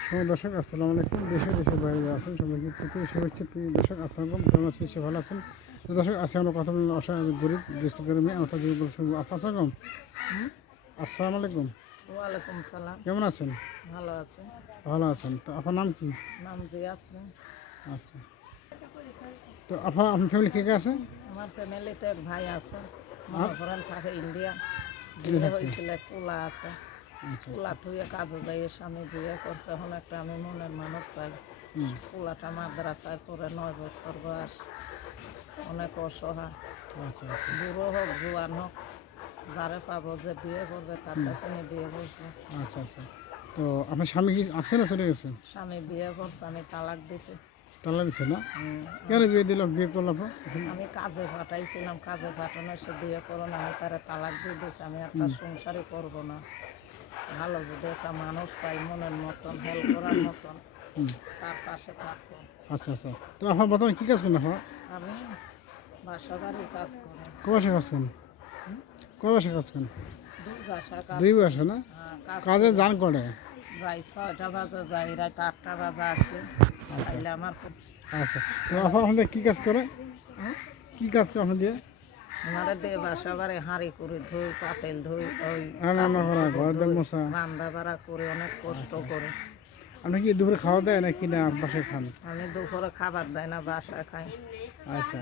সময় দর্শক আসসালামু আলাইকুম। দেশে দেশের বাইরে আছেন সবাইকে প্রতি শুভেচ্ছা প্রিয় দর্শক আসসালাম কেমন আছেন? সে ভালো আছেন? দর্শক আজকে আমরা কথা বললাম অসহায় গরিব আমরা যদি বলছি আপা সাগম আসসালামু আলাইকুম। ওয়ালাইকুম সালাম। কেমন আছেন? ভালো আছে ভালো আছেন। তো আপনার নাম কি? নাম জি আসমিন আচ্ছা। তো আপা আপনার ফ্যামিলি কে কে আছে? আমার ফ্যামিলিতে এক ভাই আছে। মনে করেন থাকে। ইন্ডিয়া হয়েছিল কুলা আছে। কুলা থুয়ে কাজে যাই স্বামী বিয়ে করছে। এখন একটা আমি মনের মানুষ চাই। কুলাটা মাদ্রাসায় পরে নয় বছর বয়স। অনেক অসহায়। আচ্ছা আচ্ছা। বুড়ো হোক জোয়ান হোক যারে পাবো যে বিয়ে করবে তার কাছে আমি বিয়ে বসবো। আচ্ছা আচ্ছা। তো আপনার স্বামী কি আসছে না চলে গেছে? স্বামী বিয়ে করছে আমি তালাক দিছি। তালা দিচ্ছে না? কেন বিয়ে দিলাম বিয়ে করলাম আমি কাজে পাঠাইছিলাম কাজে পাঠানো সে বিয়ে করো না আমি তারা তালাক দিয়ে দিয়েছি আমি আর তার সংসারই করব না। ভালো যদি একটা মানুষ পাই মনের মতন হেল্প করার মতন তার পাশে থাকব। আচ্ছা আচ্ছা। তো আপনার বর্তমানে কী কাজ করেন আপা আমি বাসা বাড়ির কাজ করি। কয় মাসে কাজ করেন? কয় মাসে কাজ করেন? দুই বাসা কাজ দুই মাসে না? হ্যাঁ, কাজে যান করে যাই ছয়টা বাজে যাই রাত আটটা বাজে আসি। তাইলে আমার খুব আচ্ছা। তো আপা আপনাদের কী কাজ করে? কী কাজ করে আপনার দিয়ে আমারে দে বাসা হাঁড়ি করে ধুই পাতেল ধুই ওই রান্না বাড়া করে অনেক কষ্ট করে। আপনি কি দুপুরে খাওয়া দেয় নাকি না বাসে খান? আমি দুপুরে খাবার দেয় না বাসা খাই। আচ্ছা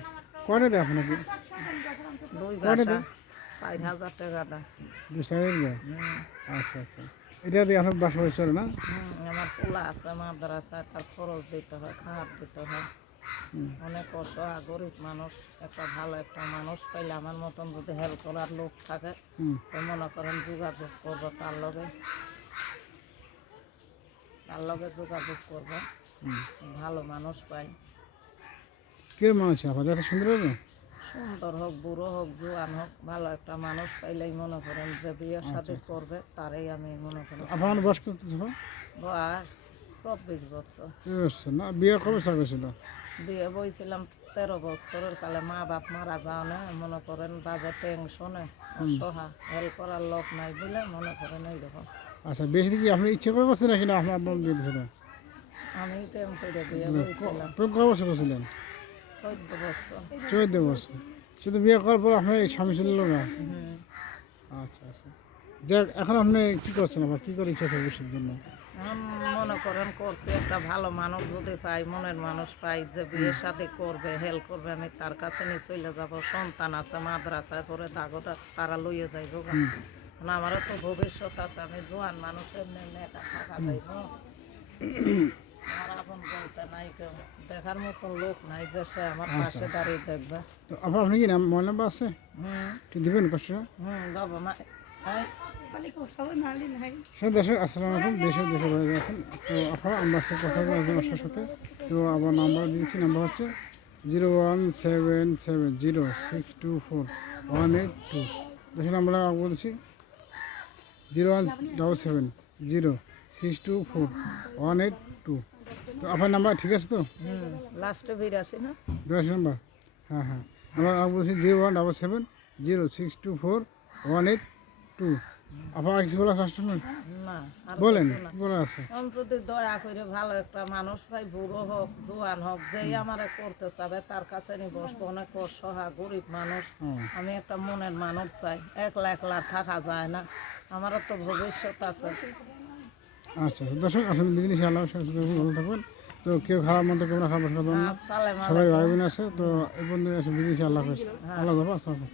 দেয় আপনাকে? দুই বাসা চার হাজার টাকা দেয়। দু সাইড আচ্ছা আচ্ছা। এটা দিয়ে আপনার বাসা বাড়ি চলে না? আমার পোলা আছে মাদ্রাসায় তার খরচ দিতে হয় খাবার দিতে হয়। অনেক অসহায় গরিব মানুষ একটা ভালো একটা মানুষ পাইলে আমার মতন যদি হেল্প করার লোক থাকে তো মনে করেন যোগাযোগ করব তার লগে। তার লগে যোগাযোগ করব। ভালো মানুষ পাই। কে মানুষ আপনার এত সুন্দর হবে? সুন্দর হোক বুড়ো হোক জোয়ান হোক ভালো একটা মানুষ পাইলেই মনে করেন যে বিয়ে সাথে করবে তারই আমি মনে করি। আপনার বয়স কত বয়স চব্বিশ বছর। না বিয়ে কবে স্টার্ট হয়েছিল বিয়ে বইছিলাম তেরো বছরের কালে মা বাপ মারা যাও না মনে করেন বাজে টেনশনে অসহা হেল্প করার লোক নাই বলে মনে করেন এইরকম। আচ্ছা বেশি দিকে আপনি ইচ্ছে করে করছেন নাকি না আপনার আপনার বিয়ে দিয়েছিলেন আমি প্রেম করে বিয়ে বইছিলাম প্রেম কয় বছর করছিলেন? চোদ্দ বছর। চৌদ্দ বছর। শুধু বিয়ে করার পর আপনার এই স্বামী ছিল না? আচ্ছা আচ্ছা। যাক এখন আপনি কী করছেন? আবার কী করে ইচ্ছা আছে ভবিষ্যতের জন্য? মনে করেন করছে একটা ভালো মানুষ যদি পাই মনের মানুষ পাই যে বিয়ের সাথে করবে হেল্প করবে আমি তার কাছে নিয়ে চলে যাব সন্তান আছে মাদ্রাসায় করে দাগোটা তারা লইয়ে যাইব আমারও তো ভবিষ্যৎ আছে আমি জোয়ান মানুষের নেই একা থাকা যাইব। দেখার মতন লোক নাই যে সে আমার পাশে দাঁড়িয়ে দেখবে। তো আপা কি নাম নাম্বার আছে? হুম। একটু কষ্টটা হুম বাবা মা এই, সব দর্শক আসসালামু আলাইকুম। দেশে দেশে বাইরে আছেন তো আপনারা আমরা কথা সাথে। তো আবার নাম্বার দিয়েছি নাম্বার হচ্ছে zero one seven seven zero six two four one eight two. দেশের নাম্বার বলছি zero one double seven zero six two four one eight two. তো আপনার নাম্বার ঠিক আছে তো? হুম লাস্টে বিরাশি না? বিরাশি নাম্বার? হ্যাঁ হ্যাঁ। আমরা বলছি zero one double seven zero six two four one eight two. আপনার কিছু বলার চেষ্টা করেন বলেন কিছু না। কি বলার আছে। যদি দয়া করে ভালো একটা মানুষ ভাই বুড়ো হোক জোয়ান হোক যেই আমারে করতে চাবে তার কাছে নি বসবো। অনেক গরিব মানুষ। আমি একটা মনের মানুষ চাই। একলা একলা থাকা যায় না। আমারও তো ভবিষ্যৎ আছে। আচ্ছা দর্শক আল্লাহ ভালো থাকবেন তো কেউ খারাপ মতো কেউ না খারাপ খাবেন না। আসসালাম সবাই ভাই বোন আছে তো এই বন্ধু আছে বিজনেস আল্লাহ আল্লাহ আসসালামু